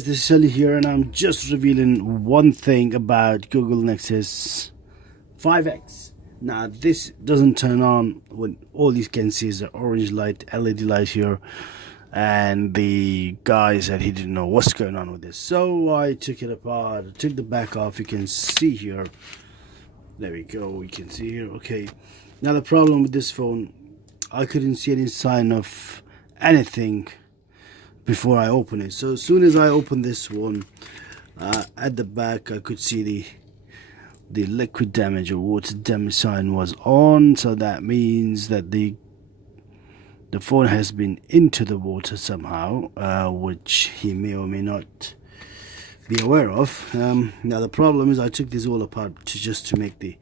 This is Shelly here, and I'm just revealing one thing about Google Nexus 5X. Now, this doesn't turn on when all you can see is the orange light, LED light here, and the guy said he didn't know what's going on with this. So I took it apart, I took the back off. You can see here. There we go. You can see here. Okay. Now the problem with this phone, I couldn't see any sign of anything before I open it. So as soon as I open this one, at the back I could see the liquid damage or water damage sign was on. So that means that the phone has been into the water somehow, which he may or may not be aware of. Now the problem is I took this all apart just to make the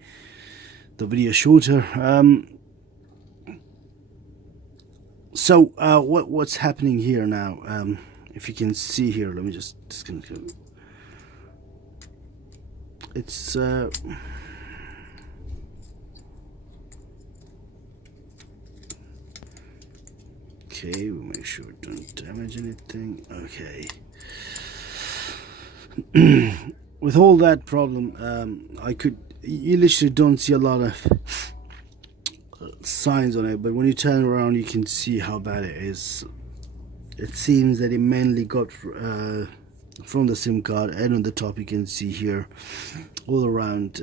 video shorter. So what's happening here now? If you can see here, let me just disconnect. It's okay. We'll make sure it don't damage anything. Okay. With all that problem, you literally don't see a lot of signs on it, but when you turn around you can see how bad it is. It seems that it mainly got from the SIM card, and on the top you can see here all around,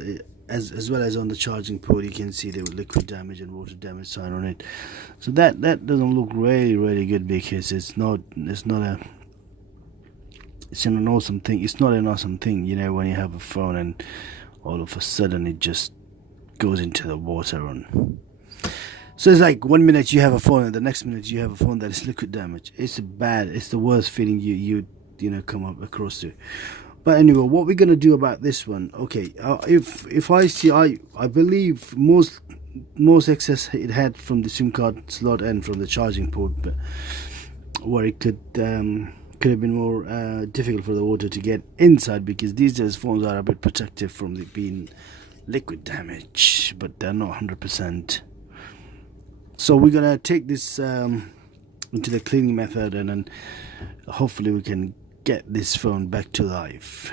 as well as on the charging port, you can see the liquid damage and water damage sign on it. So that doesn't look really good, because it's not an awesome thing. It's not an awesome thing, you know, when you have a phone and all of a sudden it just goes into the water. And so it's like 1 minute you have a phone and the next minute you have a phone that is liquid damage. It's the worst feeling you come up across to. But anyway, what we're gonna do about this one, okay, if I see, I believe most excess it had from the SIM card slot and from the charging port, but where it could have been more difficult for the water to get inside, because these days phones are a bit protective from the being liquid damage, but they're not 100%. So we're gonna take this into the cleaning method, and then hopefully we can get this phone back to life.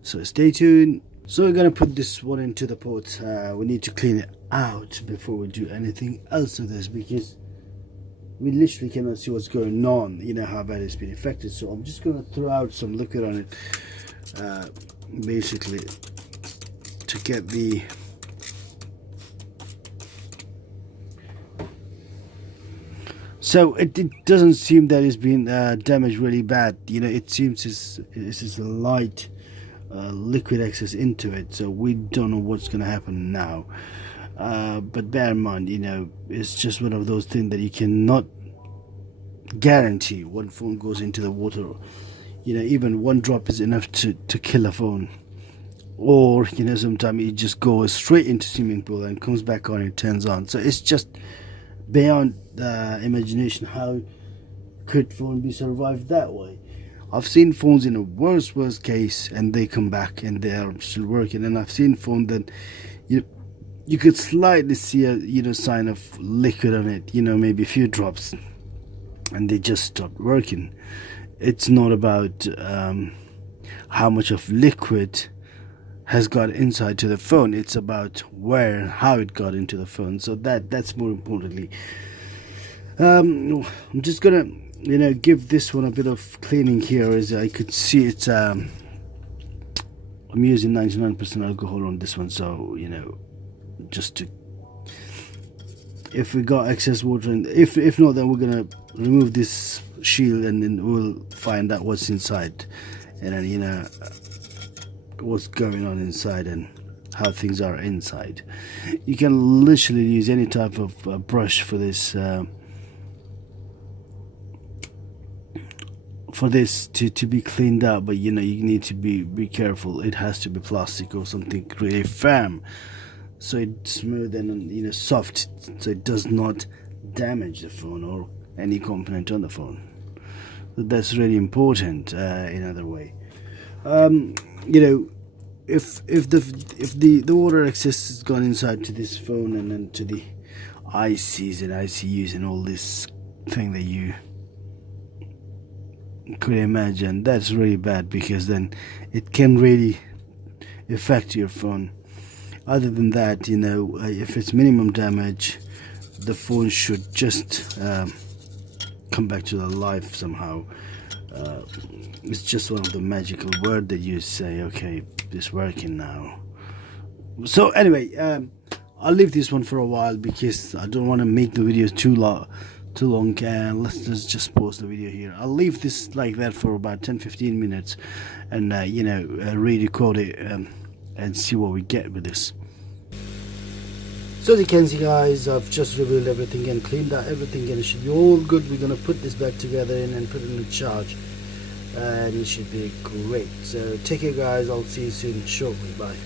So stay tuned. So we're gonna put this one into the port. We need to clean it out before we do anything else with this, because we literally cannot see what's going on, you know how bad it's been affected. So I'm just gonna throw out some liquid on it, basically to get the so it doesn't seem that it's been damaged really bad. You know, it seems it's a light liquid access into it, so we don't know what's gonna happen now. But bear in mind, you know, it's just one of those things that you cannot guarantee. One phone goes into the water, you know, even one drop is enough to kill a phone. Or, you know, sometimes it just goes straight into swimming pool and comes back on and turns on. So it's just beyond imagination how could phone be survived that way. I've seen phones in a worst case and they come back and they are still working, and I've seen phones that you could slightly see a sign of liquid on it, you know, maybe a few drops, and they just stopped working. It's not about how much of liquid has got inside to the phone, it's about where and how it got into the phone. So that's more importantly. I'm just gonna give this one a bit of cleaning here. As I could see, it's I'm using 99% alcohol on this one, so you know, just to, if we got excess water, and if not, then we're gonna remove this shield and then we'll find out what's inside, and then, you know, what's going on inside and how things are inside. You can literally use any type of brush for this to be cleaned out, but you know, you need to be careful. It has to be plastic or something really firm, so it's smooth and, you know, soft, so it does not damage the phone or any component on the phone. So that's really important. In other way, you know, if the water access has gone inside to this phone and then to the ICs and ICUs and all this thing that you could imagine. That's really bad, because then it can really affect your phone. Other than that, you know, if it's minimum damage, the phone should just come back to the life somehow. It's just one of the magical word that you say, okay, it's working now. So anyway, I'll leave this one for a while because I don't want to make the video too long. And let's just pause the video here. I'll leave this like that for about 10-15 minutes, and you know, re-record it and see what we get with this. So as you can see, guys, I've just revealed everything and cleaned out everything, and it should be all good. We're gonna put this back together and put it in the charge, and it should be great. So take care, guys. I'll see you soon shortly. Bye.